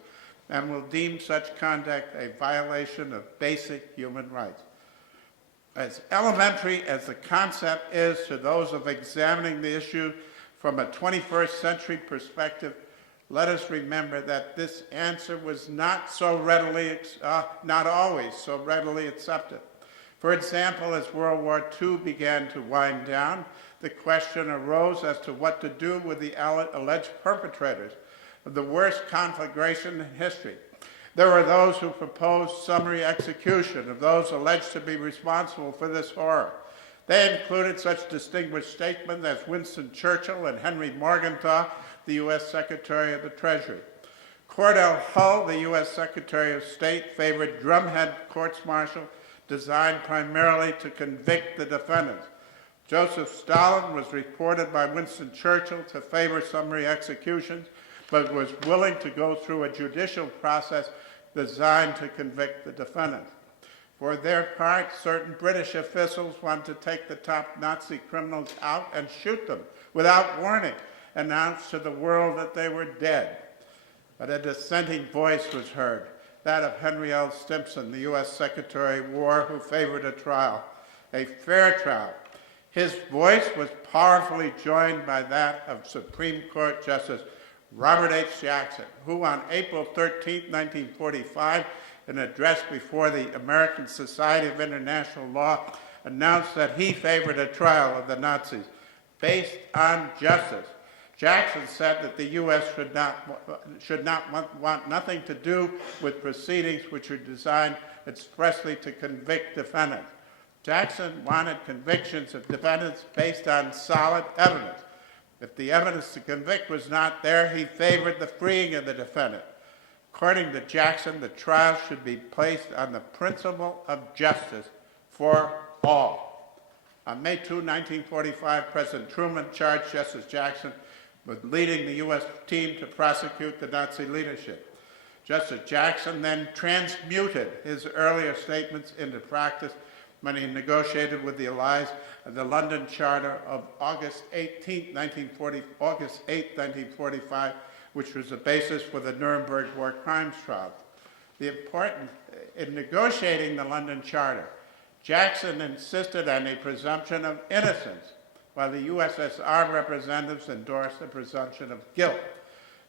and will deem such conduct a violation of basic human rights. As elementary as the concept is to those of examining the issue from a 21st century perspective, let us remember that this answer was not always so readily accepted. For example, as World War II began to wind down, the question arose as to what to do with the alleged perpetrators of the worst conflagration in history. There were those who proposed summary execution of those alleged to be responsible for this horror. They included such distinguished statements as Winston Churchill and Henry Morgenthau, the U.S. Secretary of the Treasury. Cordell Hull, the U.S. Secretary of State, favored drumhead courts-martial designed primarily to convict the defendants. Joseph Stalin was reported by Winston Churchill to favor summary executions, but was willing to go through a judicial process designed to convict the defendants. For their part, certain British officials wanted to take the top Nazi criminals out and shoot them without warning, announce to the world that they were dead. But a dissenting voice was heard, that of Henry L. Stimson, the U.S. Secretary of War, who favored a trial, a fair trial. His voice was powerfully joined by that of Supreme Court Justice Robert H. Jackson, who on April 13, 1945, in an address before the American Society of International Law, announced that he favored a trial of the Nazis based on justice. Jackson said that the U.S. should not want nothing to do with proceedings which are designed expressly to convict defendants. Jackson wanted convictions of defendants based on solid evidence. If the evidence to convict was not there, he favored the freeing of the defendant. According to Jackson, the trial should be placed on the principle of justice for all. On May 2, 1945, President Truman charged Justice Jackson with leading the U.S. team to prosecute the Nazi leadership. Justice Jackson then transmuted his earlier statements into practice when he negotiated with the Allies the London Charter of August 8, 1945, which was the basis for the Nuremberg War Crimes trial. In negotiating the London Charter, Jackson insisted on a presumption of innocence, while the USSR representatives endorsed a presumption of guilt.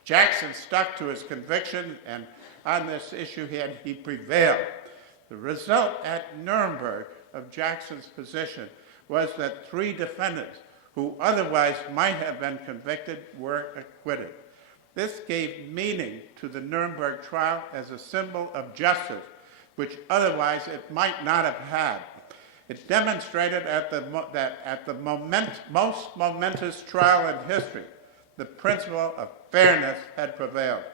Jackson stuck to his conviction, and on this issue he prevailed. The result at Nuremberg of Jackson's position was that 3 defendants who otherwise might have been convicted were acquitted. This gave meaning to the Nuremberg trial as a symbol of justice, which otherwise it might not have had. It demonstrated that at the most momentous trial in history, the principle of fairness had prevailed.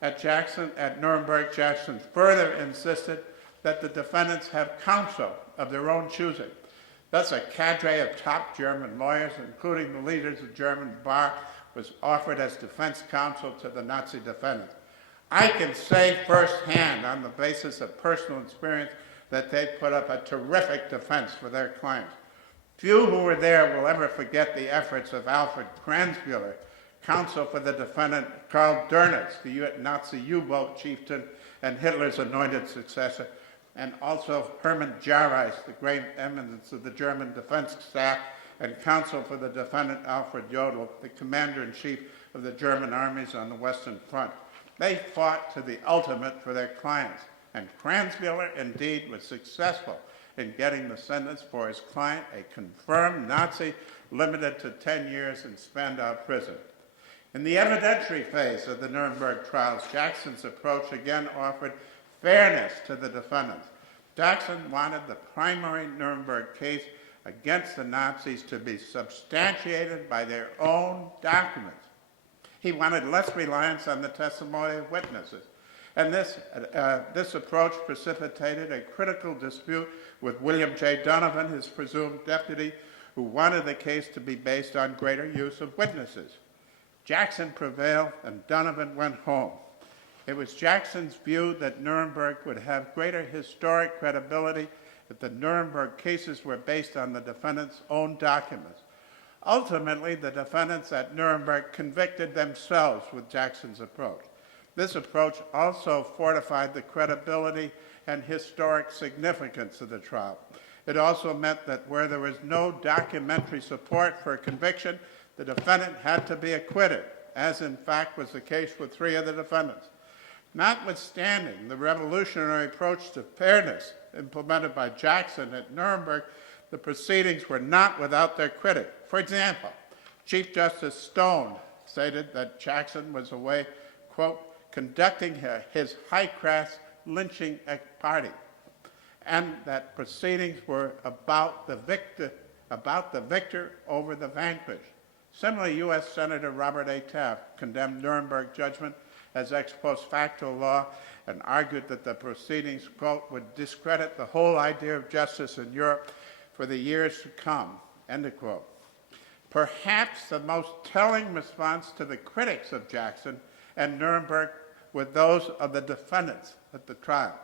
At Nuremberg, Jackson further insisted that the defendants have counsel of their own choosing. Thus, a cadre of top German lawyers, including the leaders of the German bar, was offered as defense counsel to the Nazi defendants. I can say firsthand, on the basis of personal experience, that they put up a terrific defense for their claims. Few who were there will ever forget the efforts of Alfred Kranzmüller, counsel for the defendant Karl Dönitz, the Nazi U-boat chieftain and Hitler's anointed successor, and also Hermann Jarreis, the great eminence of the German defense staff, and counsel for the defendant Alfred Jodl, the commander-in-chief of the German armies on the Western Front. They fought to the ultimate for their clients, and Kranzmüller indeed was successful in getting the sentence for his client, a confirmed Nazi, limited to 10 years in Spandau prison. In the evidentiary phase of the Nuremberg trials, Jackson's approach again offered fairness to the defendants. Jackson wanted the primary Nuremberg case against the Nazis to be substantiated by their own documents. He wanted less reliance on the testimony of witnesses. And this approach precipitated a critical dispute with William J. Donovan, his presumed deputy, who wanted the case to be based on greater use of witnesses. Jackson prevailed, and Donovan went home. It was Jackson's view that Nuremberg would have greater historic credibility that the Nuremberg cases were based on the defendant's own documents. Ultimately, the defendants at Nuremberg convicted themselves with Jackson's approach. This approach also fortified the credibility and historic significance of the trial. It also meant that where there was no documentary support for a conviction, the defendant had to be acquitted, as in fact was the case with 3 of the defendants. Notwithstanding the revolutionary approach to fairness implemented by Jackson at Nuremberg, the proceedings were not without their critic. For example, Chief Justice Stone stated that Jackson was away, quote, conducting his high-class lynching party, and that proceedings were about the victor over the vanquished. Similarly, U.S. Senator Robert A. Taft condemned Nuremberg judgment as ex post facto law and argued that the proceedings, quote, would discredit the whole idea of justice in Europe for the years to come, end of quote. Perhaps the most telling response to the critics of Jackson and Nuremberg were those of the defendants at the trial.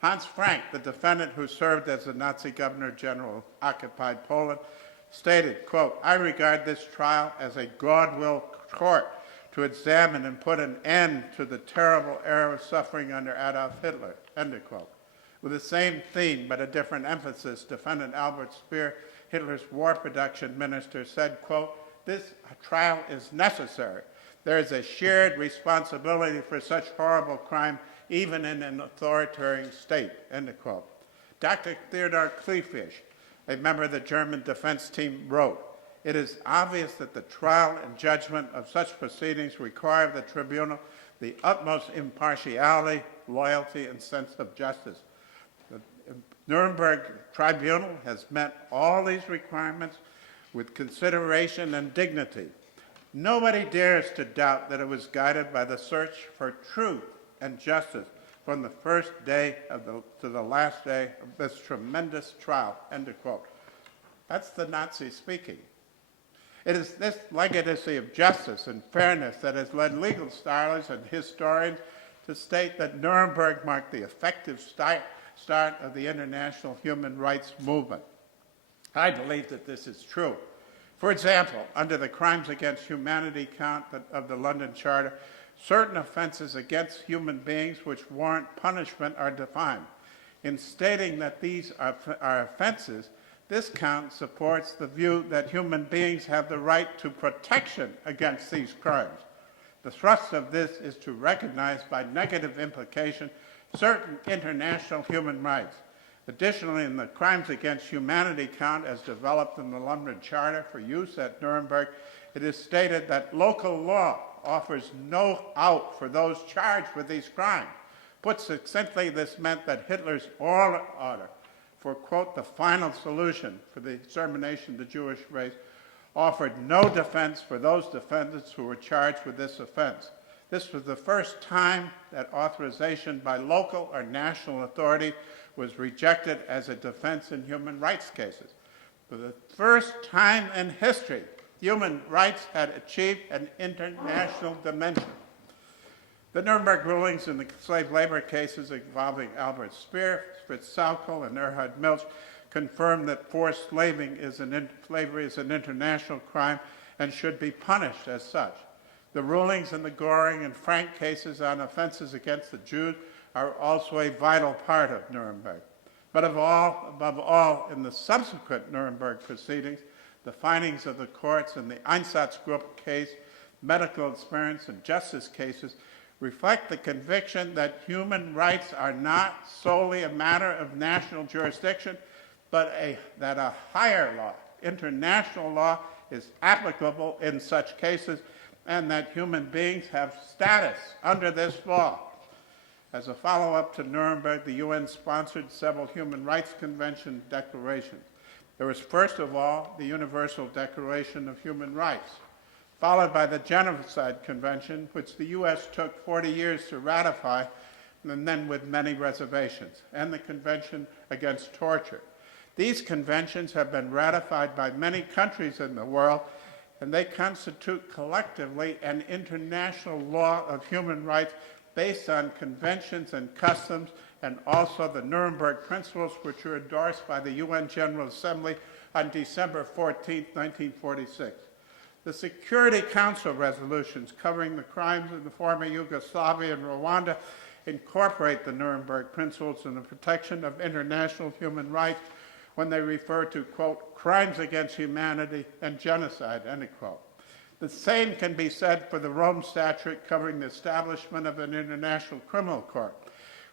Hans Frank, the defendant who served as the Nazi governor general of occupied Poland, stated, quote, I regard this trial as a God-will court to examine and put an end to the terrible era of suffering under Adolf Hitler, end of quote. With the same theme but a different emphasis, defendant Albert Speer, Hitler's war production minister, said, quote, this trial is necessary. There is a shared responsibility for such horrible crime, even in an authoritarian state, end of quote. Dr. Theodor Kleefisch, a member of the German defense team, wrote, it is obvious that the trial and judgment of such proceedings require of the tribunal the utmost impartiality, loyalty, and sense of justice. The Nuremberg Tribunal has met all these requirements with consideration and dignity. Nobody dares to doubt that it was guided by the search for truth and justice from the first day to the last day of this tremendous trial, end of quote. That's the Nazi speaking. It is this legacy of justice and fairness that has led legal scholars and historians to state that Nuremberg marked the effective start of the international human rights movement. I believe that this is true. For example, under the Crimes Against Humanity count of the London Charter, certain offenses against human beings which warrant punishment are defined. In stating that these are offenses, this count supports the view that human beings have the right to protection against these crimes. The thrust of this is to recognize by negative implication certain international human rights. Additionally, in the Crimes Against Humanity count as developed in the London Charter for use at Nuremberg, it is stated that local law offers no out for those charged with these crimes. Put succinctly, this meant that Hitler's oral order for, quote, the final solution for the extermination of the Jewish race offered no defense for those defendants who were charged with this offense. This was the first time that authorization by local or national authority was rejected as a defense in human rights cases. For the first time in history, human rights had achieved an international dimension. The Nuremberg rulings in the slave labor cases involving Albert Speer, Fritz Sauckel, and Erhard Milch confirmed that forced slavery is an international crime and should be punished as such. The rulings in the Göring and Frank cases on offenses against the Jews are also a vital part of Nuremberg. But above all, in the subsequent Nuremberg proceedings, the findings of the courts in the Einsatzgruppe case, medical experience, and justice cases reflect the conviction that human rights are not solely a matter of national jurisdiction, but that a higher law, international law, is applicable in such cases, and that human beings have status under this law. As a follow-up to Nuremberg, the UN sponsored several human rights convention declarations. There was, first of all, the Universal Declaration of Human Rights, followed by the Genocide Convention, which the U.S. took 40 years to ratify, and then with many reservations, and the Convention Against Torture. These conventions have been ratified by many countries in the world, and they constitute collectively an international law of human rights based on conventions and customs and also the Nuremberg Principles, which were endorsed by the UN General Assembly on December 14, 1946. The Security Council resolutions covering the crimes in the former Yugoslavia and Rwanda incorporate the Nuremberg Principles in the protection of international human rights when they refer to, quote, crimes against humanity and genocide, end quote. The same can be said for the Rome Statute covering the establishment of an international criminal court,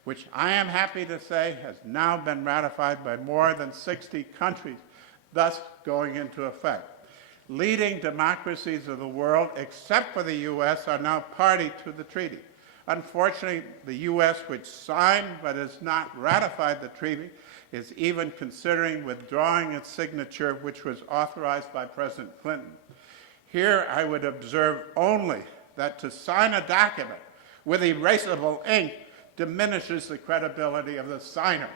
which I am happy to say has now been ratified by more than 60 countries, thus going into effect. Leading democracies of the world, except for the U.S., are now party to the treaty. Unfortunately, the U.S., which signed but has not ratified the treaty, is even considering withdrawing its signature, which was authorized by President Clinton. Here, I would observe only that to sign a document with erasable ink diminishes the credibility of the signer.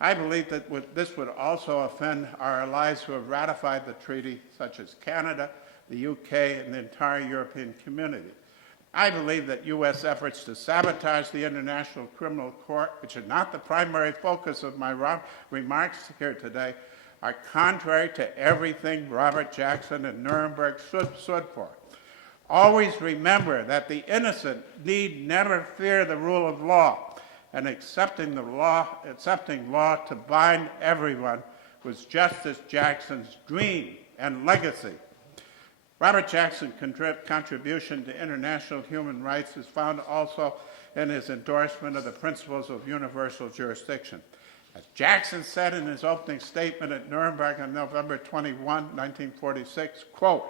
I believe that this would also offend our allies who have ratified the treaty, such as Canada, the UK, and the entire European community. I believe that U.S. efforts to sabotage the International Criminal Court, which are not the primary focus of my remarks here today, are contrary to everything Robert Jackson and Nuremberg stood for. Always remember that the innocent need never fear the rule of law, and accepting law to bind everyone was Justice Jackson's dream and legacy. Robert Jackson's contribution to international human rights is found also in his endorsement of the principles of universal jurisdiction. As Jackson said in his opening statement at Nuremberg on November 21, 1946, quote,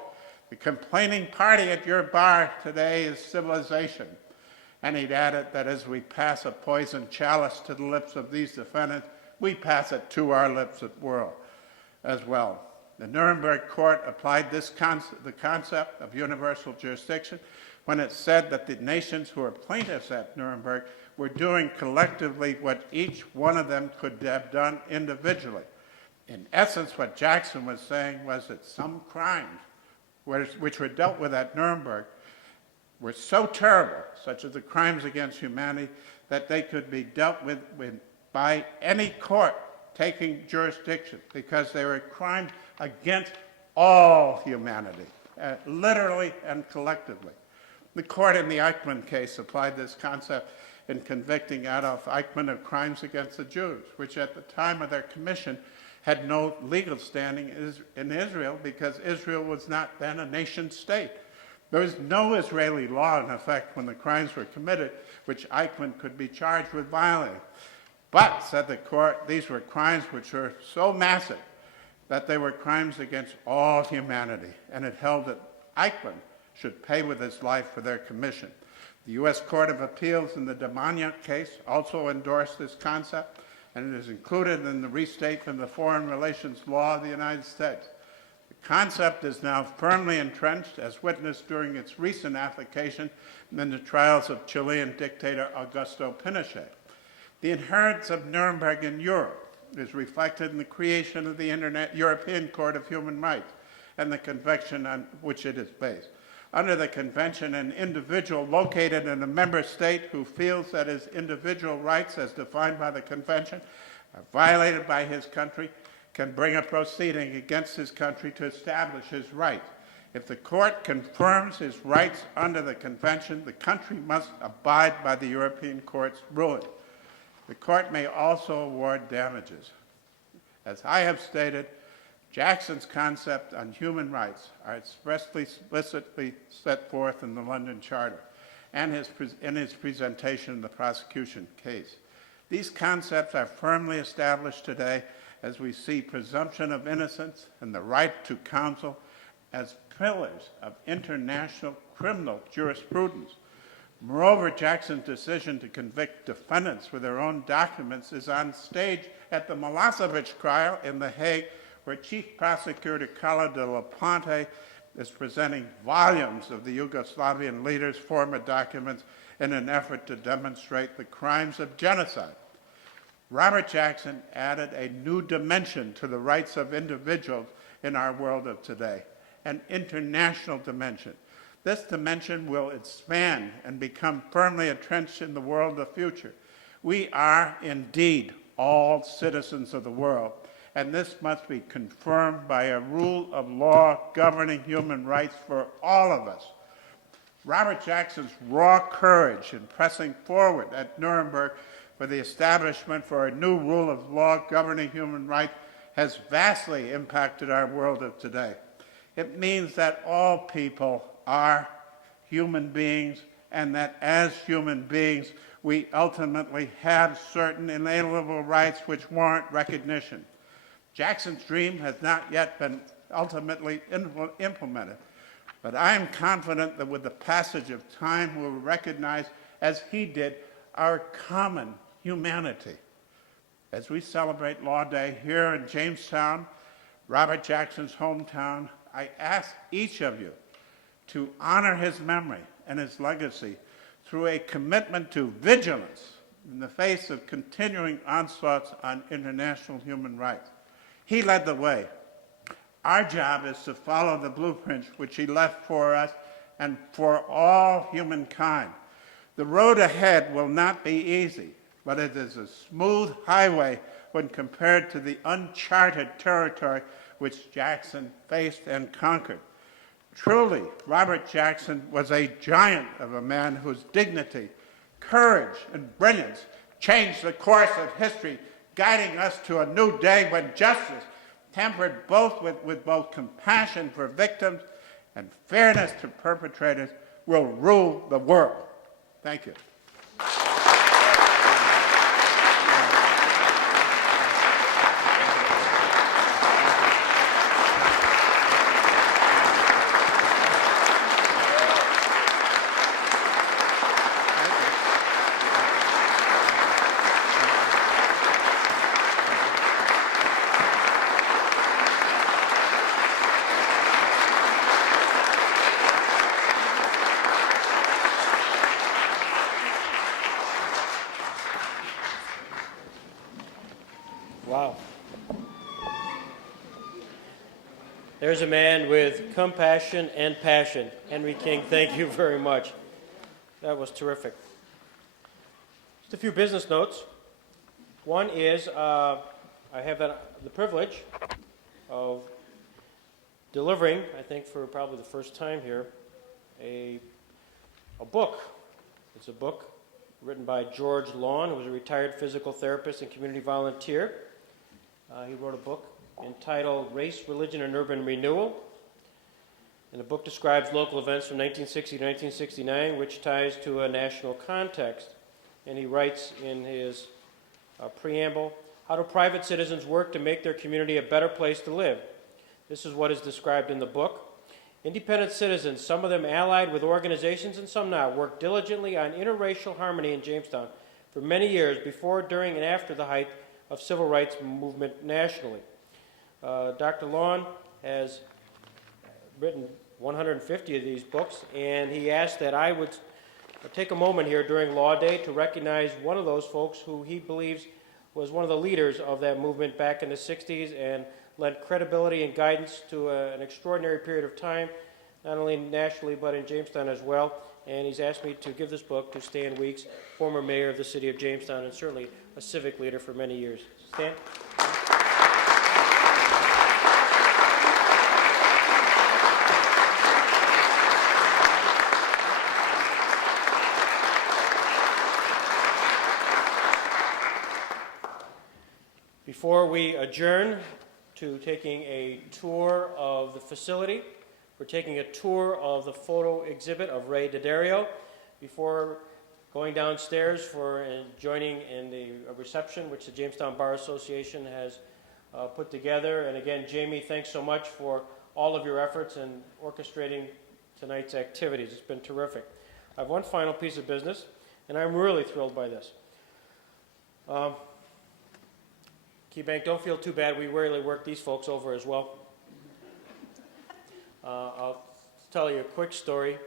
"The complaining party at your bar today is civilization." And he'd added that as we pass a poisoned chalice to the lips of these defendants, we pass it to our lips as well. The Nuremberg Court applied the concept of universal jurisdiction when it said that the nations who were plaintiffs at Nuremberg were doing collectively what each one of them could have done individually. In essence, what Jackson was saying was that some crimes which were dealt with at Nuremberg were so terrible, such as the crimes against humanity, that they could be dealt with by any court taking jurisdiction, because they were crimes against all humanity, literally and collectively. The court in the Eichmann case applied this concept in convicting Adolf Eichmann of crimes against the Jews, which at the time of their commission had no legal standing in Israel because Israel was not then a nation state. There was no Israeli law in effect when the crimes were committed, which Eichmann could be charged with violating. But, said the court, these were crimes which were so massive that they were crimes against all humanity, and it held that Eichmann should pay with his life for their commission. The U.S. Court of Appeals in the Demaniak case also endorsed this concept, and it is included in the restatement of the Foreign Relations Law of the United States. The concept is now firmly entrenched, as witnessed during its recent application in the trials of Chilean dictator Augusto Pinochet. The inheritance of Nuremberg in Europe is reflected in the creation of the European Court of Human Rights and the convention on which it is based. Under the convention, an individual located in a member state who feels that his individual rights, as defined by the convention, are violated by his country, can bring a proceeding against his country to establish his rights. If the court confirms his rights under the convention, the country must abide by the European Court's ruling. The court may also award damages. As I have stated, Jackson's concept on human rights are explicitly set forth in the London Charter and in his presentation in the prosecution case. These concepts are firmly established today as we see presumption of innocence and the right to counsel as pillars of international criminal jurisprudence. Moreover, Jackson's decision to convict defendants with their own documents is on stage at the Milosevic trial in The Hague, where Chief Prosecutor Carlo Della Ponte is presenting volumes of the Yugoslavian leaders' former documents in an effort to demonstrate the crimes of genocide. Robert Jackson added a new dimension to the rights of individuals in our world of today, an international dimension. This dimension will expand and become firmly entrenched in the world of the future, We are indeed all citizens of the world, and this must be confirmed by a rule of law governing human rights for all of us. Robert Jackson's raw courage in pressing forward at Nuremberg for the establishment for a new rule of law governing human rights has vastly impacted our world of today. It means that all people are human beings, and that as human beings, we ultimately have certain inalienable rights which warrant recognition. Jackson's dream has not yet been ultimately implemented, but I am confident that with the passage of time, we will recognize, as he did, our common humanity. As we celebrate Law Day here in Jamestown, Robert Jackson's hometown, I ask each of you to honor his memory and his legacy through a commitment to vigilance in the face of continuing onslaughts on international human rights. He led the way. Our job is to follow the blueprints which he left for us and for all humankind. The road ahead will not be easy, but it is a smooth highway when compared to the uncharted territory which Jackson faced and conquered. Truly, Robert Jackson was a giant of a man whose dignity, courage, and brilliance changed the course of history, guiding us to a new day when justice, tempered with both compassion for victims and fairness to perpetrators, will rule the world. Thank you. Wow. There's a man with compassion and passion. Henry King, thank you very much. That was terrific. Just a few business notes. One is I have the privilege of delivering, I think for probably the first time here, a book. It's a book written by George Lawn, who was a retired physical therapist and community volunteer. He wrote a book entitled Race, Religion, and Urban Renewal. And the book describes local events from 1960 to 1969, which ties to a national context. And he writes in his preamble, how do private citizens work to make their community a better place to live? This is what is described in the book. Independent citizens, some of them allied with organizations and some not, worked diligently on interracial harmony in Jamestown for many years before, during, and after the height of civil rights movement nationally. Dr. Lawn has written 150 of these books, and he asked that I would take a moment here during Law Day to recognize one of those folks who he believes was one of the leaders of that movement back in the 60s and lent credibility and guidance to an extraordinary period of time, not only nationally but in Jamestown as well. And he's asked me to give this book to Stan Weeks, former mayor of the city of Jamestown and certainly a civic leader for many years. Stan? Before we adjourn to taking a tour of the facility, we're taking a tour of the photo exhibit of Ray Daddario before going downstairs for joining in the reception which the Jamestown Bar Association has put together. And again, Jamie, thanks so much for all of your efforts in orchestrating tonight's activities. It's been terrific. I have one final piece of business, and I'm really thrilled by this. KeyBank, don't feel too bad. We rarely work these folks over as well. I'll tell you a quick story.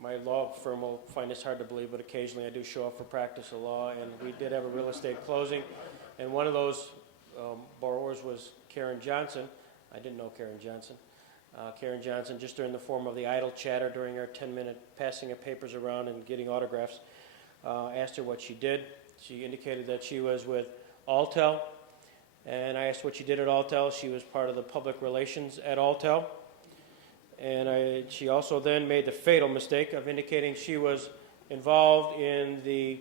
My law firm will find this hard to believe, but occasionally I do show up for practice of law, and we did have a real estate closing, and one of those borrowers was Karen Johnson. I didn't know Karen Johnson. Karen Johnson, just during the form of the idle chatter during our 10-minute passing of papers around and getting autographs, Asked her what she did. She indicated that she was with Altel, and I asked what she did at Altel. She was part of the public relations at Altel. And she also then made the fatal mistake of indicating she was involved in the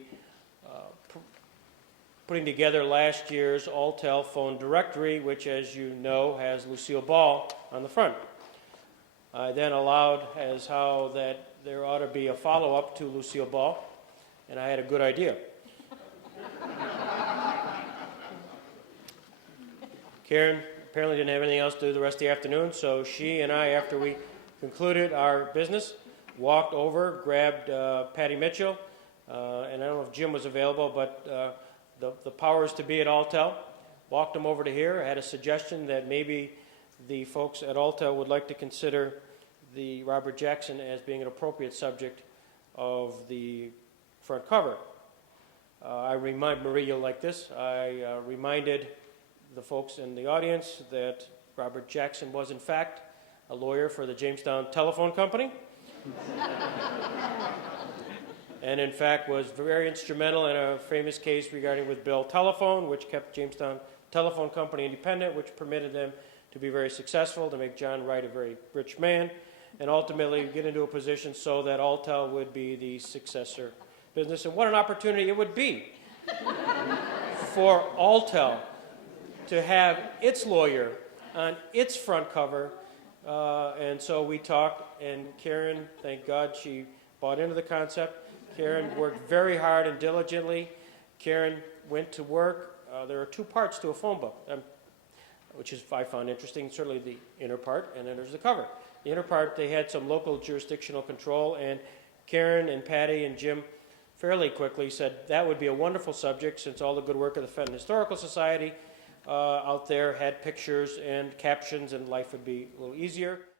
putting together last year's Altel phone directory, which, as you know, has Lucille Ball on the front. I then allowed as how that there ought to be a follow-up to Lucille Ball, and I had a good idea. Karen apparently didn't have anything else to do the rest of the afternoon, so she and I, after we concluded our business, walked over, grabbed Patty Mitchell, and I don't know if Jim was available, but the powers to be at Altel, walked them over to here. I had a suggestion that maybe the folks at Altel would like to consider the Robert Jackson as being an appropriate subject of the front cover. I remind Maria like this. I reminded the folks in the audience that Robert Jackson was, in fact, a lawyer for the Jamestown Telephone Company. And in fact was very instrumental in a famous case regarding with Bell Telephone, which kept Jamestown Telephone Company independent, which permitted them to be very successful, to make John Wright a very rich man, and ultimately get into a position so that Altel would be the successor business. And what an opportunity it would be for Altel to have its lawyer on its front cover. And so we talked, and Karen, thank God she bought into the concept. Karen worked very hard and diligently. Karen went to work. There are two parts to a phone book, which is I found interesting, certainly the inner part, and then there's the cover. The inner part, they had some local jurisdictional control, and Karen and Patty and Jim fairly quickly said that would be a wonderful subject, since all the good work of the Fenton Historical Society out there had pictures and captions, and life would be a little easier.